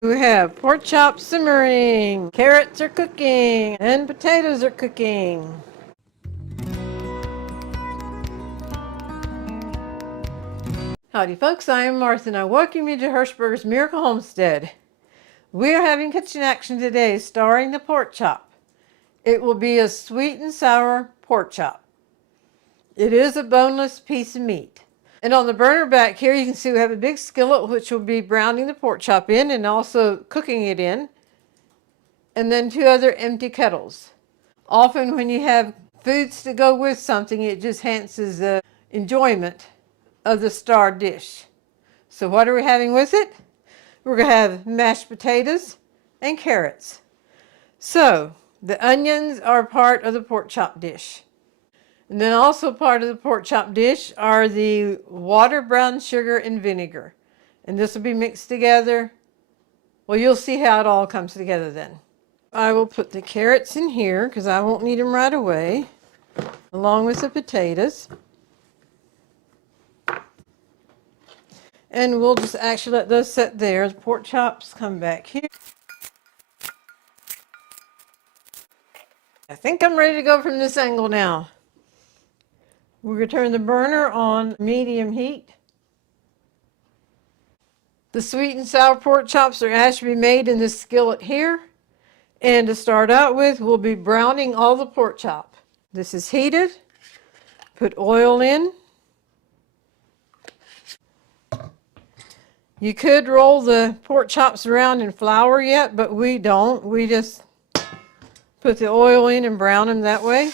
We have pork chops simmering, carrots are cooking, and potatoes are cooking. Howdy folks, I am Martha and I welcome you to Hershberger's Miracle Homestead. We are having kitchen action today starring the pork chop. It will be a sweet and sour pork chop. It is a boneless piece of meat. And on the burner back here you can see we have a big skillet which will be browning the pork chop in and also cooking it in. And then two other empty kettles. Often when you have foods to go with something, it just enhances the enjoyment of the star dish. So what are we having with it? We're going to have mashed potatoes and carrots. So the onions are part of the pork chop dish. And then also part of the pork chop dish are the water, brown sugar, and vinegar. And this will be mixed together. Well, you'll see how it all comes together then. I will put the carrots in here because I won't need them right away, along with the potatoes. And we'll just actually let those sit there. The pork chops come back here. I think I'm ready to go from this angle now. We're going to turn the burner on medium heat. The sweet and sour pork chops are actually made in this skillet here. And to start out with, we'll be browning all the pork chop. This is heated. Put oil in. You could roll the pork chops around in flour yet, but we don't. We just put the oil in and brown them that way.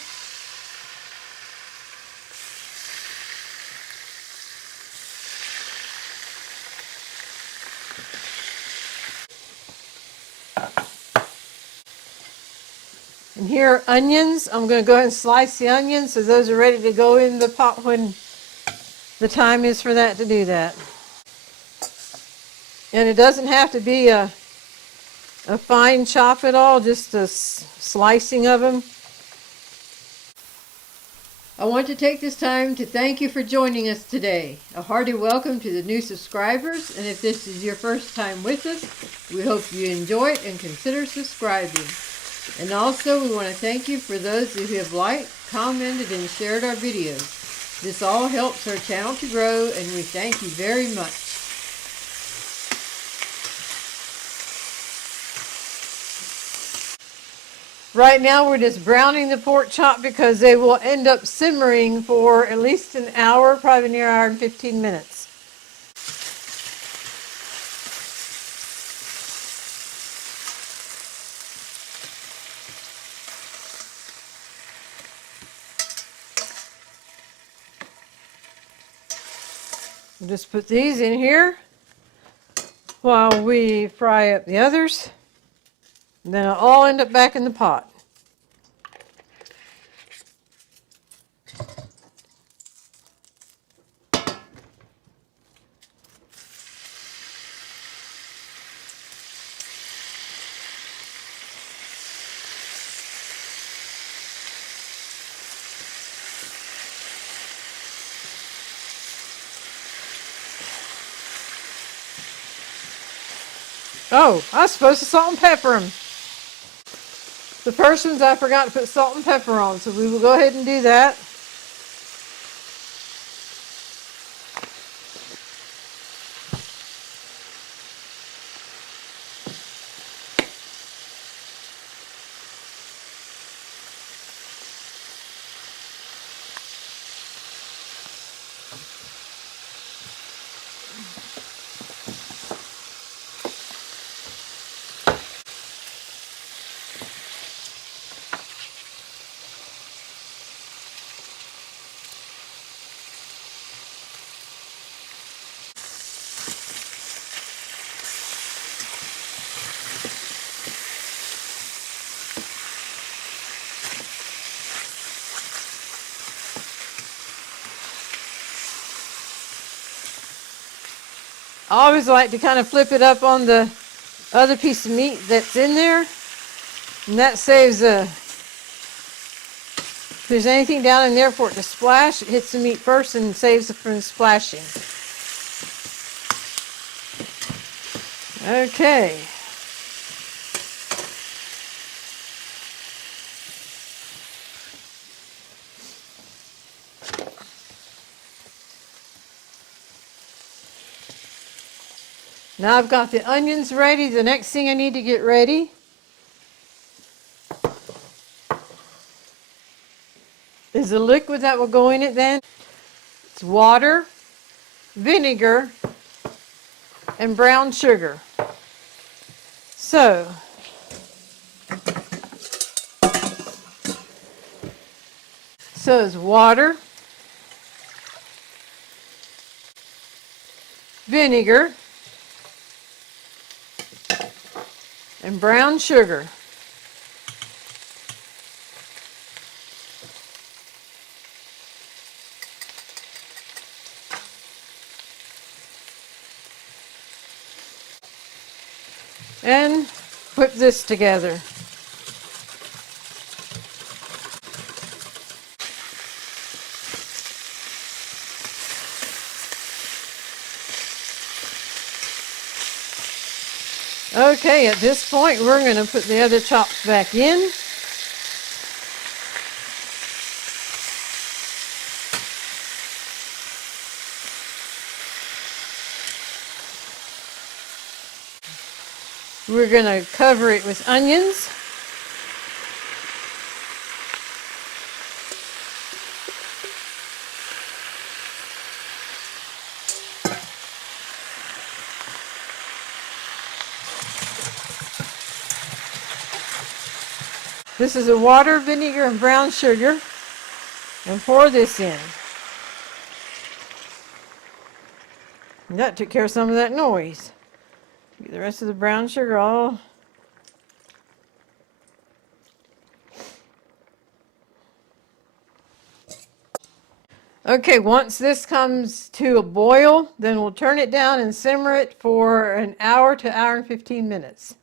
And here are onions. I'm going to go ahead and slice the onions so those are ready to go in the pot when the time is for that to do that. And it doesn't have to be a fine chop at all, just a slicing of them. I want to take this time to thank you for joining us today. A hearty welcome to the new subscribers, and if this is your first time with us, we hope you enjoy it and consider subscribing. And also we want to thank you for those who have liked, commented, and shared our videos. This all helps our channel to grow, and we thank you very much. Right now we're just browning the pork chop because they will end up simmering for at least an hour, probably near an hour and 15 minutes. We'll just put these in here while we fry up the others. And then it'll all end up back in the pot. Oh, I was supposed to salt and pepper them. The first ones I forgot to put salt and pepper on, so we will go ahead and do that. I always like to kind of flip it up on the other piece of meat that's in there. And that saves if there's anything down in there for it to splash, it hits the meat first and saves it from splashing. Okay. Now I've got the onions ready. The next thing I need to get ready is the liquid that will go in it then. It's water, vinegar, and brown sugar. So, it's water, vinegar, and brown sugar. And whip this together. Okay, at this point we're going to put the other chops back in. We're going to cover it with onions. This is the water, vinegar, and brown sugar. And pour this in. And that took care of some of that noise. Get the rest of the brown sugar all. Okay, once this comes to a boil, then we'll turn it down and simmer it for an hour to hour and 15 minutes.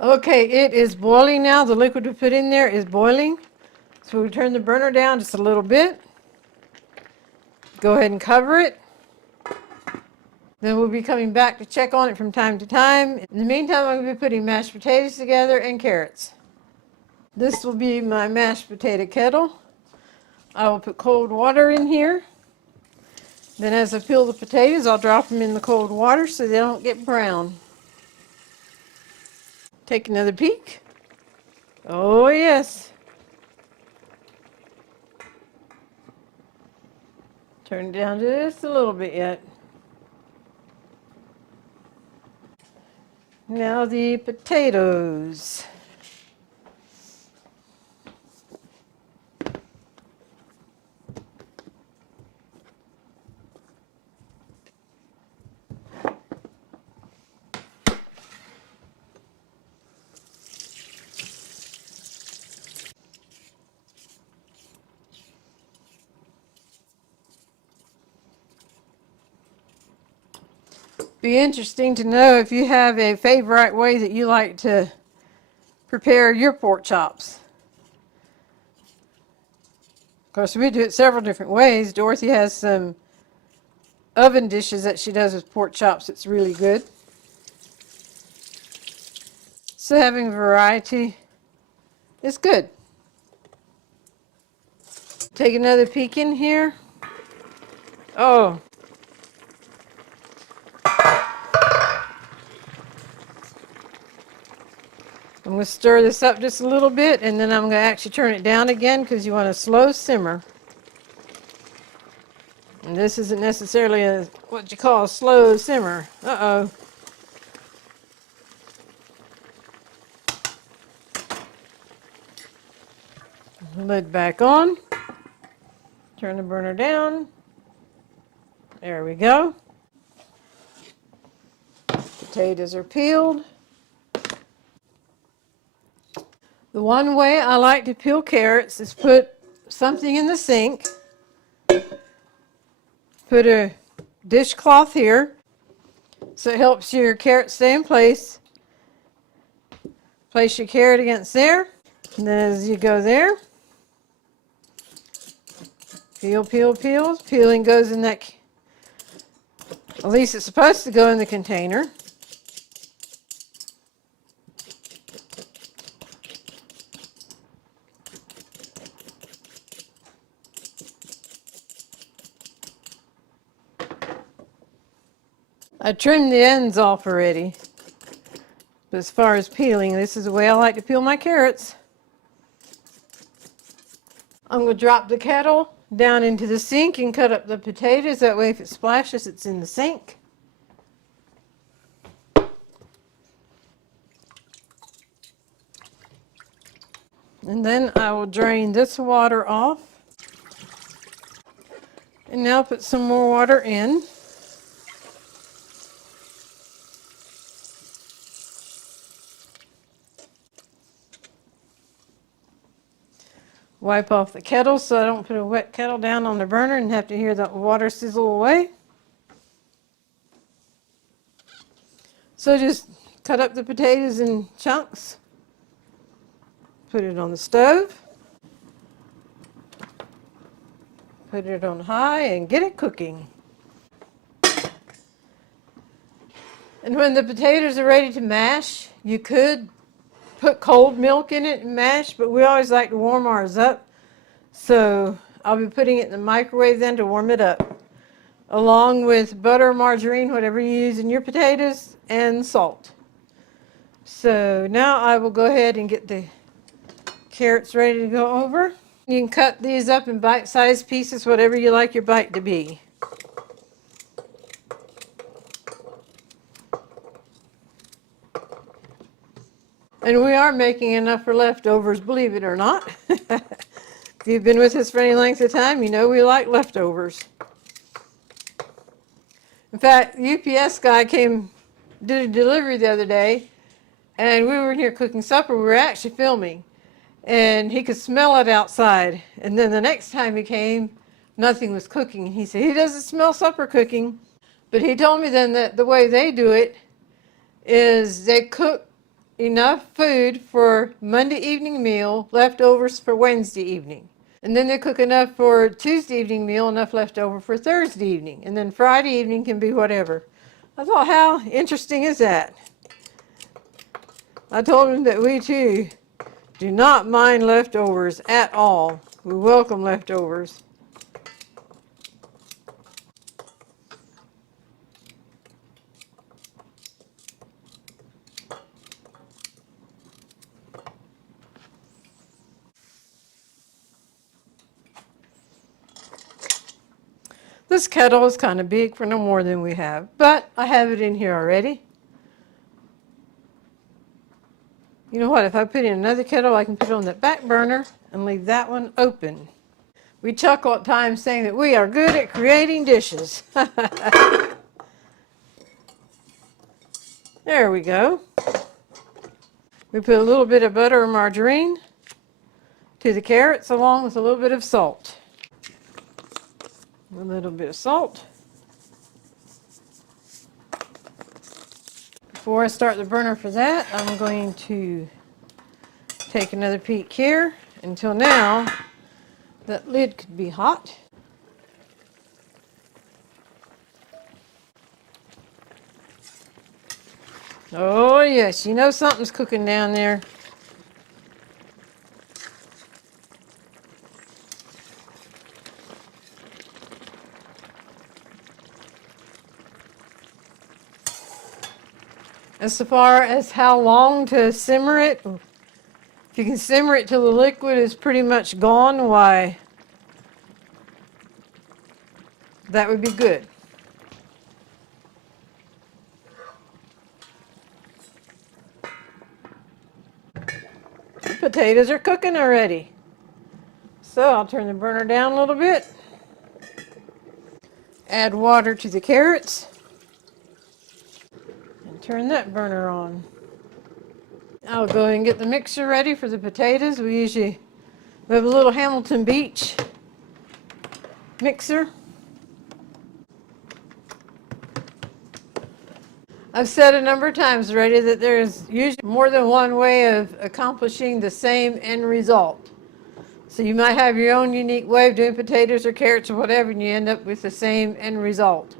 Okay, it is boiling now. The liquid we put in there is boiling. So we turn the burner down just a little bit. Go ahead and cover it. Then we'll be coming back to check on it from time to time. In the meantime, I'm going to be putting mashed potatoes together and carrots. This will be my mashed potato kettle. I will put cold water in here. Then as I peel the potatoes, I'll drop them in the cold water so they don't get brown. Take another peek. Oh yes. Turn it down just a little bit yet. Now the potatoes. Be interesting to know if you have a favorite way that you like to prepare your pork chops. Of course, we do it several different ways. Dorothy has some oven dishes that she does with pork chops that's really good. So having variety is good. Take another peek in here. Oh. I'm going to stir this up just a little bit, and then I'm going to actually turn it down again because you want a slow simmer. And this isn't necessarily what you call a slow simmer. Uh-oh. Lid back on. Turn the burner down. There we go. Potatoes are peeled. The one way I like to peel carrots is put something in the sink. Put a dishcloth here so it helps your carrot stay in place. Place your carrot against there. And then as you go there, peel, peel, peel. Peeling goes in that, at least it's supposed to go in the container. I trimmed the ends off already. But as far as peeling, this is the way I like to peel my carrots. I'm going to drop the kettle down into the sink and cut up the potatoes. That way if it splashes, it's in the sink. And then I will drain this water off. And now put some more water in. Wipe off the kettle so I don't put a wet kettle down on the burner and have to hear the water sizzle away. So just cut up the potatoes in chunks. Put it on the stove. Put it on high and get it cooking. And when the potatoes are ready to mash, you could put cold milk in it and mash, but we always like to warm ours up. So I'll be putting it in the microwave then to warm it up, along with butter, margarine, whatever you use in your potatoes, and salt. So now I will go ahead and get the carrots ready to go over. You can cut these up in bite-sized pieces, whatever you like your bite to be. And we are making enough for leftovers, believe it or not. If you've been with us for any length of time, you know we like leftovers. In fact, the UPS guy did a delivery the other day, and we were in here cooking supper. We were actually filming, and he could smell it outside. And then the next time he came, nothing was cooking. He said he doesn't smell supper cooking. But he told me then that the way they do it is they cook enough food for Monday evening meal, leftovers for Wednesday evening. And then they cook enough for Tuesday evening meal, enough left over for Thursday evening. And then Friday evening can be whatever. I thought, how interesting is that? I told him that we too do not mind leftovers at all. We welcome leftovers. This kettle is kind of big for no more than we have, but I have it in here already. You know what, if I put in another kettle, I can put it on the back burner and leave that one open. We chuckle at times saying that we are good at creating dishes. There we go. We put a little bit of butter or margarine to the carrots along with a little bit of salt. A little bit of salt. Before I start the burner for that, I'm going to take another peek here. Until now, that lid could be hot. Oh yes, you know something's cooking down there. As far as how long to simmer it, if you can simmer it till the liquid is pretty much gone, why, that would be good. The potatoes are cooking already. So I'll turn the burner down a little bit. Add water to the carrots. And turn that burner on. I'll go ahead and get the mixer ready for the potatoes. We have a little Hamilton Beach mixer. I've said a number of times already that there's usually more than one way of accomplishing the same end result. So you might have your own unique way of doing potatoes or carrots or whatever, and you end up with the same end result.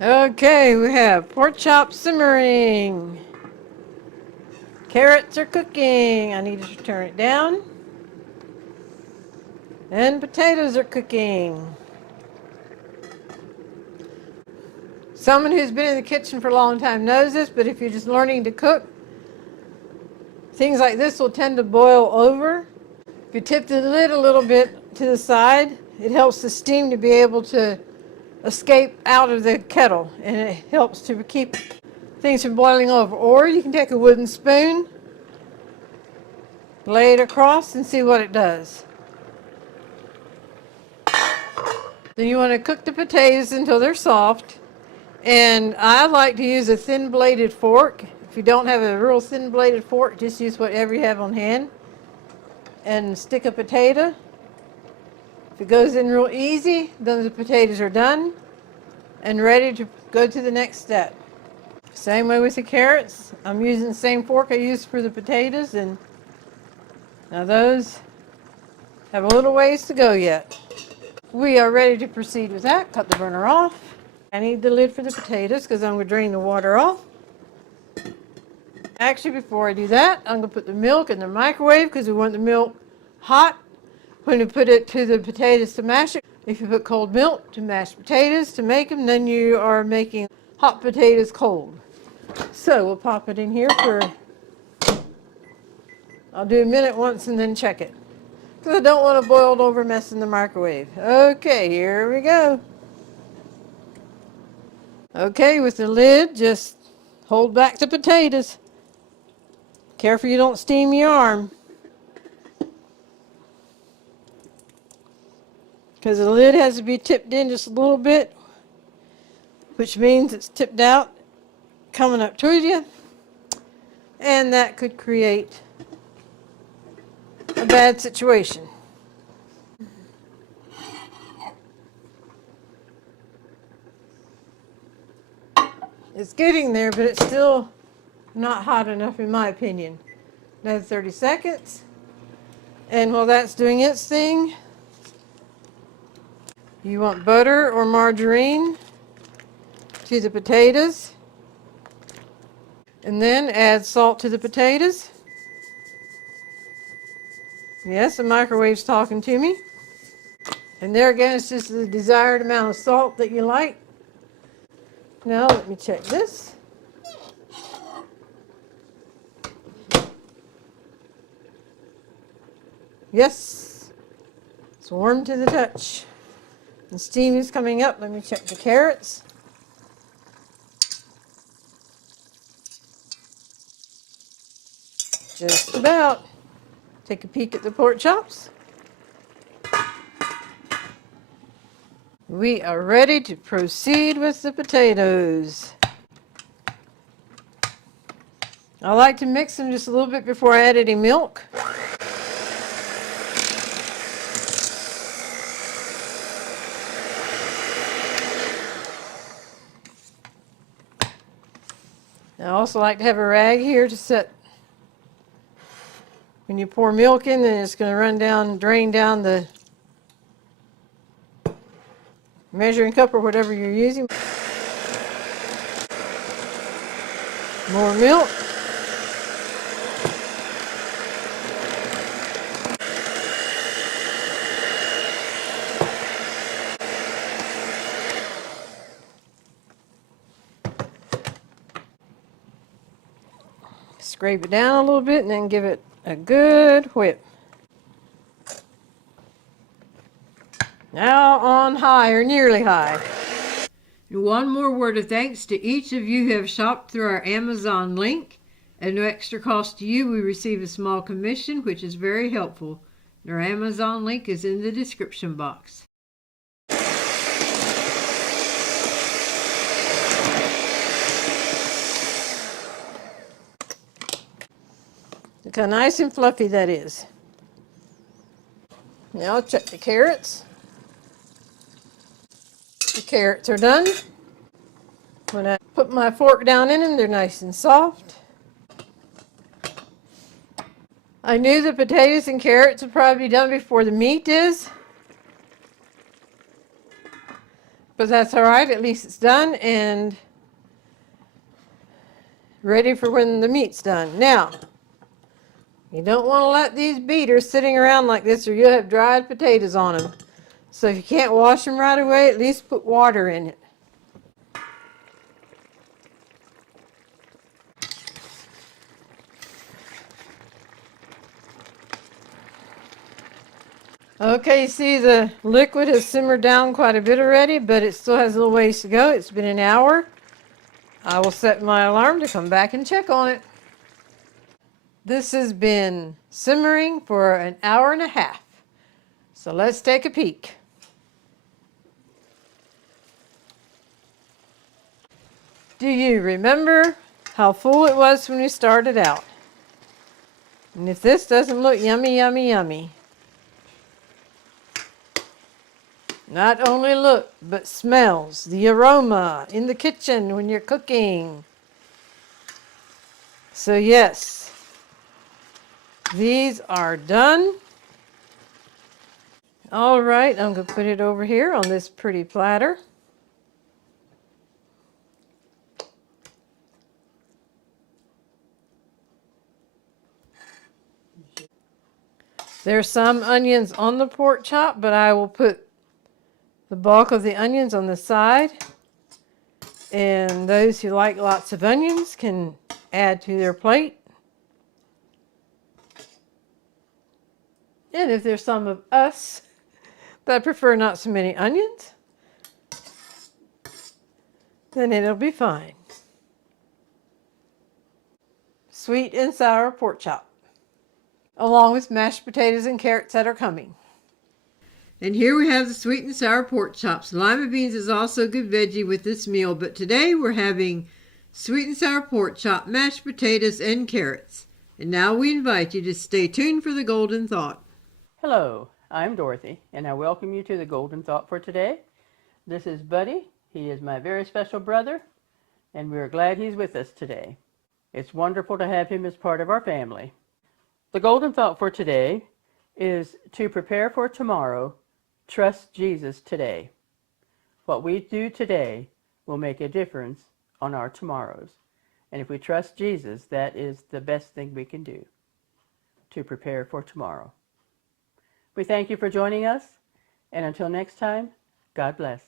Okay, we have pork chop simmering. Carrots are cooking. I need to turn it down. And potatoes are cooking. Someone who's been in the kitchen for a long time knows this, but if you're just learning to cook, things like this will tend to boil over. If you tip the lid a little bit to the side, it helps the steam to be able to escape out of the kettle, and it helps to keep things from boiling over. Or you can take a wooden spoon, lay it across, and see what it does. Then you want to cook the potatoes until they're soft. And I like to use a thin bladed fork. If you don't have a real thin bladed fork, just use whatever you have on hand. And stick a potato. If it goes in real easy, then the potatoes are done and ready to go to the next step. Same way with the carrots. I'm using the same fork I used for the potatoes, and now those have a little ways to go yet. We are ready to proceed with that. Cut the burner off. I need the lid for the potatoes because I'm going to drain the water off. Actually, before I do that, I'm going to put the milk in the microwave because we want the milk hot when you put it to the potatoes to mash it. If you put cold milk to mash potatoes to make them, then you are making hot potatoes cold. So we'll pop it in here for, I'll do a minute once and then check it, because I don't want a boiled over mess in the microwave. Okay, here we go. Okay, with the lid, just hold back the potatoes. Careful you don't steam your arm, because the lid has to be tipped in just a little bit, which means it's tipped out, coming up to you, and that could create a bad situation. It's getting there, but it's still not hot enough in my opinion. Another 30 seconds. And while that's doing its thing, you want butter or margarine to the potatoes. And then add salt to the potatoes. Yes, the microwave's talking to me. And there again, it's just the desired amount of salt that you like. Now let me check this. Yes, it's warm to the touch. The steam is coming up. Let me check the carrots. Just about. Take a peek at the pork chops. We are ready to proceed with the potatoes. I like to mix them just a little bit before I add any milk. I also like to have a rag here to set. When you pour milk in, then it's going to run down, drain down the measuring cup or whatever you're using. More milk. Scrape it down a little bit and then give it a good whip. Now on high or nearly high. And one more word of thanks to each of you who have shopped through our Amazon link. At no extra cost to you, we receive a small commission, which is very helpful. Our Amazon link is in the description box. Look how nice and fluffy that is. Now I'll check the carrots. The carrots are done. When I put my fork down in them, they're nice and soft. I knew the potatoes and carrots would probably be done before the meat is. But that's all right, at least it's done and ready for when the meat's done. Now, you don't want to let these beaters sitting around like this or you'll have dried potatoes on them. So if you can't wash them right away, at least put water in it. Okay, you see the liquid has simmered down quite a bit already, but it still has a little ways to go. It's been an hour. I will set my alarm to come back and check on it. This has been simmering for an hour and a half. So let's take a peek. Do you remember how full it was when we started out? And if this doesn't look yummy, yummy, yummy. Not only look, but smells, the aroma in the kitchen when you're cooking. So yes, these are done. All right, I'm going to put it over here on this pretty platter. There's some onions on the pork chop, but I will put the bulk of the onions on the side. And those who like lots of onions can add to their plate. And if there's some of us that prefer not so many onions, then it'll be fine. Sweet and sour pork chop, along with mashed potatoes and carrots that are coming. And here we have the sweet and sour pork chops. Lima beans is also a good veggie with this meal, but today we're having sweet and sour pork chop, mashed potatoes, and carrots. And now we invite you to stay tuned for the Golden Thought. Hello, I'm Dorothy, and I welcome you to the Golden Thought for today. This is Buddy. He is my very special brother, and we're glad he's with us today. It's wonderful to have him as part of our family. The Golden Thought for today is to prepare for tomorrow. Trust Jesus today. What we do today will make a difference on our tomorrows. And if we trust Jesus, that is the best thing we can do to prepare for tomorrow. We thank you for joining us, and until next time, God bless.